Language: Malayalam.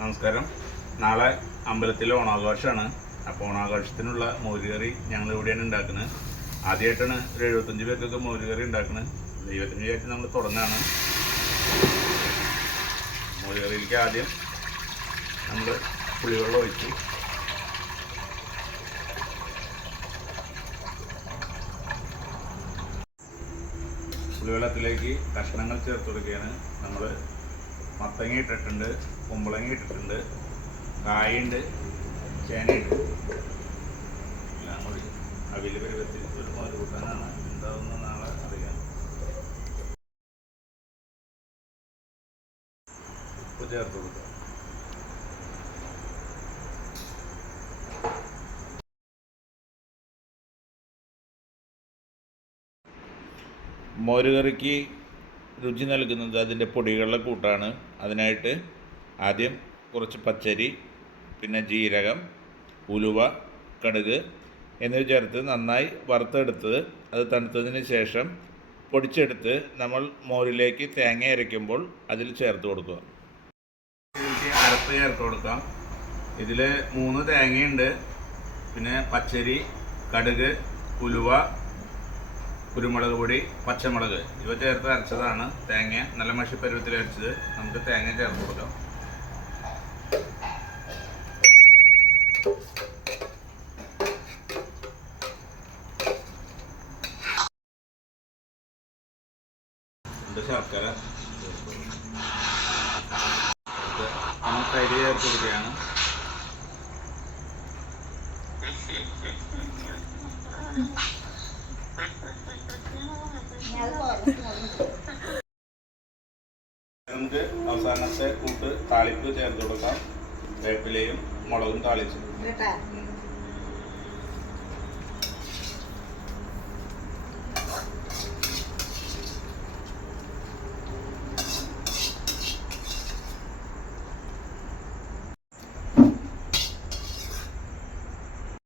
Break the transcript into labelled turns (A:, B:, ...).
A: നമസ്കാരം. നാളെ അമ്പലത്തിലെ ഓണാഘോഷമാണ്. അപ്പോൾ ഓണാഘോഷത്തിനുള്ള മോരുകറി ഞങ്ങൾ ഇവിടെയാണ് ഉണ്ടാക്കുന്നത്. ആദ്യമായിട്ടാണ് ഒരു എഴുപത്തഞ്ച് പേർക്കൊക്കെ മോരുകറി ഉണ്ടാക്കുന്നത്. എഴുപത്തഞ്ച് പേർക്ക് നമ്മൾ തുടങ്ങാണ്. മോരുകറിയിലേക്ക് ആദ്യം നമ്മൾ പുളിവെള്ളം ഒഴിച്ചു പുളിവെള്ളത്തിലേക്ക് കഷ്ണങ്ങൾ ചേർത്ത് കൊടുക്കുകയാണ്. നമ്മൾ മത്തങ്ങ ഇട്ടിട്ടുണ്ട് കുമ്പളങ്ങ ഇട്ടിട്ടുണ്ട് കായുണ്ട് ചേനയുണ്ട്. എല്ലാം കൂടി അവിയൽ പരുവത്തിൽ ഒരു മോര് കൂട്ടാനാണ് എന്താവുന്ന നാളെ അറിയാം. ഉപ്പ് ചേർത്ത് കൊടുക്കാം. മോരുകറിക്ക് രുചി നൽകുന്നത് അതിന്റെ പൊടികളുടെ കൂട്ടാണ്. അതിനായിട്ട് ആദ്യം കുറച്ച് പച്ചരി പിന്നെ ജീരകം ഉലുവ കടുക് എന്നിവ ചേർത്ത് നന്നായി വറുത്തെടുത്ത് അത് തണുത്തതിന് ശേഷം പൊടിച്ചെടുത്ത് നമ്മൾ മോരിലേക്ക് തേങ്ങ അരയ്ക്കുമ്പോൾ അതിൽ ചേർത്ത് കൊടുക്കുക. അരപ്പ് ചേർത്ത് കൊടുക്കാം. ഇതിൽ മൂന്ന് തേങ്ങയുണ്ട്. പിന്നെ പച്ചരി കടുക് ഉലുവ കുരുമുളക് പൊടി പച്ചമുളക് ഇവ ചേർത്ത് അരച്ചതാണ്. തേങ്ങ നല്ല മഷിപ്പരുവത്തിൽ അരച്ചത് നമുക്ക് തേങ്ങ ചേർത്ത് കൊടുക്കാം. ശർക്കര? നമുക്ക് അരി ചേർത്ത് കൊടുക്കുകയാണ്. നമുക്ക് അവസാനത്തെ കൂട്ട് താളിപ്പ് ചേർത്ത് കൊടുക്കാം. വേപ്പിലയും മുളകും താളിച്ചു.